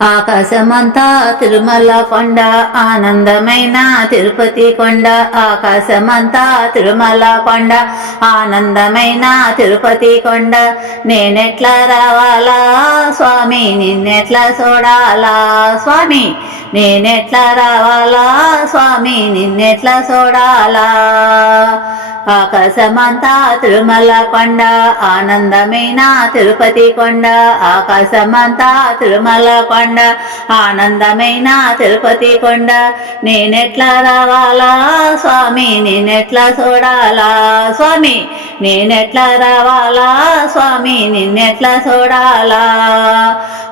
ఆకాశమంతా తిరుమల కొండ ఆనందమైన తిరుపతి కొండ. ఆకాశమంతా తిరుమల కొండ ఆనందమైన తిరుపతి కొండ. నేనెట్లా రావాలా స్వామి నిన్నెట్లా చూడాలా స్వామి. నేనెట్లా రావాలా స్వామి నిన్నెట్లా చూడాలా. ఆకాశమంతా తిరుమల కొండ ఆనందమైన తిరుపతి కొండ. ఆకాశమంతా తిరుమల కొండ ఆనందమైన తిరుపతి కొండ. నేనెట్లా రావాలా స్వామి నిన్నెట్లా చూడాలా స్వామి. నేనెట్లా రావాలా స్వామి నిన్నెట్లా చూడాలా.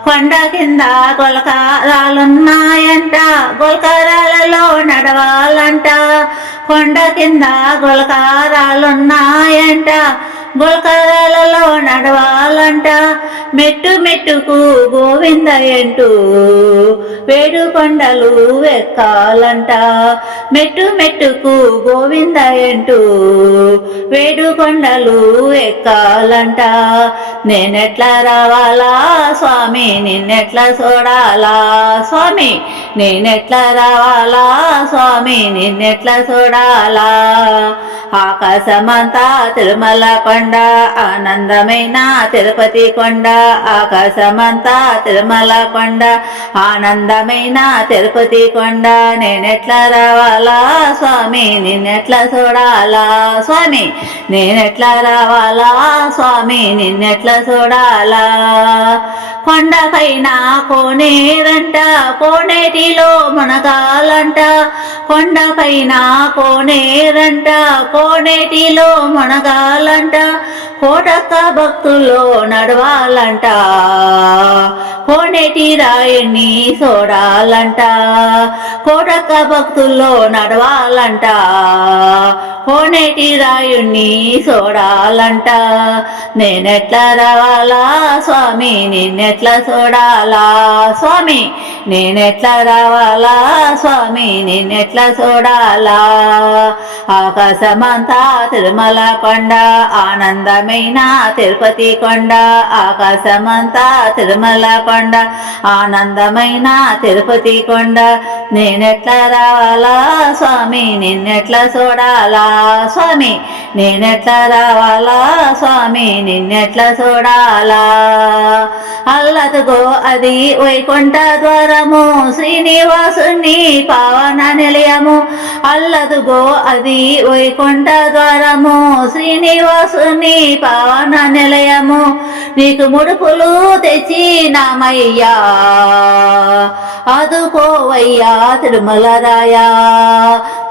కొండ కింద గొలకారాలున్నాయంట, గొలకారాలలో నడవాలంట. కొండ కింద గొలకారాలున్నాయంట, గొలకారాలలో నడవాలంట. మెట్టు మెట్టుకు గోవిందయంటూ వేడు కొండలు ఎక్కాలంట. మెట్టు మెట్టుకు గోవిందయంటూ వేడు కొండలు ఎక్కాలంట. నేనెట్లా రావాలా స్వామి నిన్నెట్లా చూడాలా స్వామి. నేనెట్లా రావాలా స్వామి నిన్నెట్లా చూడాలా. ఆకాశమంతా తిరుమల కొండ ఆనందమైన తిరుపతి కొండ. ఆకాశమంతా తిరుమల కొండ ఆనందమైన తిరుపతి కొండ. నేనెట్లా రావాలా స్వామి నిన్నెట్లా చూడాలా స్వామి. నేనెట్లా రావాలా స్వామి నిన్నెట్లా చూడాలా. కొండపైన కోనేరంట, కోనేటిలో మునగాలంట. కొండపైన కోనేరంట, కోనేటిలో మునగాలంట. కోటక్క భక్తుల్లో నడవాలంట, కోనేటి రాయుణ్ణి చూడాలంట. కోటక్క భక్తుల్లో నడవాలంట, కోనేటి రాయుణ్ణి చూడాలంట. నేనెట్లా రావాలా స్వామి నిన్నెట్లా చూడాలా స్వామి. నేనెట్లా రావాలా స్వామి నిన్నెట్లా చూడాలా. ఆకాశమంతా తిరుమల కొండ ఆనందమైన తిరుపతి కొండ. ఆకాశమంతా తిరుమల కొండ ఆనందమైన తిరుపతి కొండ. నేనెట్లా రావాలా స్వామి నిన్నెట్లా చూడాలా స్వామి. నేనెట్లా రావాలా స్వామి నిన్నెట్లా చూడాలా. అల్లదుగో అది వైకుంఠ ద్వారము, శ్రీనివాసుని పావన నిలయము. అల్లదుగో అది వైకుంఠ ద్వారము, శ్రీనివాసుని పావన నిలయము. నీకు ముడుపులు తెచ్చినామయ్యా, ఆదుకోవయ్యా తిరుమల రాయా.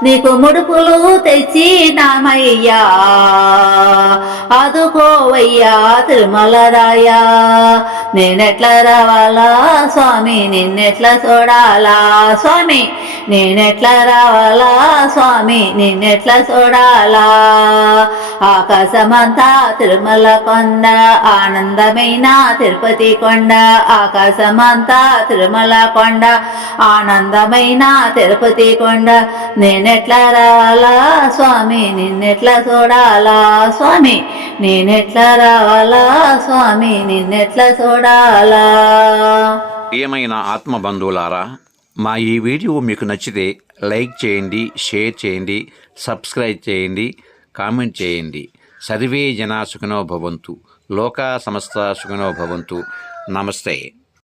నీకు ముడుపులు తెచ్చినామయ్యా, ఆదుకోవయ్యా తిరుమల రాయా. నేనెట్లా రావాలా స్వామి నిన్నెట్లా చూడాలా స్వామి. నేనెట్లా రావాలా స్వామి నిన్నెట్లా చూడాలా. ఆకాశమంతా తిరుమల కొండ ఆనందమైన తిరుపతి కొండ. ఆకాశమంతా తిరుమల కొండ ఆనందమైన తిరుపతి కొండ. నేనెట్లా రావాలా స్వామి నిన్నెట్లా చూడాలా స్వామి. నేనెట్లా రావాలా స్వామి నిన్నెట్లా చూడాలా. ప్రియమైన ఆత్మ బంధువులారా, మా ఈ వీడియో మీకు నచ్చితే లైక్ చేయండి, షేర్ చేయండి, సబ్స్క్రైబ్ చేయండి, కామెంట్ చేయండి. సర్వే జనా సుఖినో భవంతు, లోకా సమస్త సుఖినో భవంతు. నమస్తే.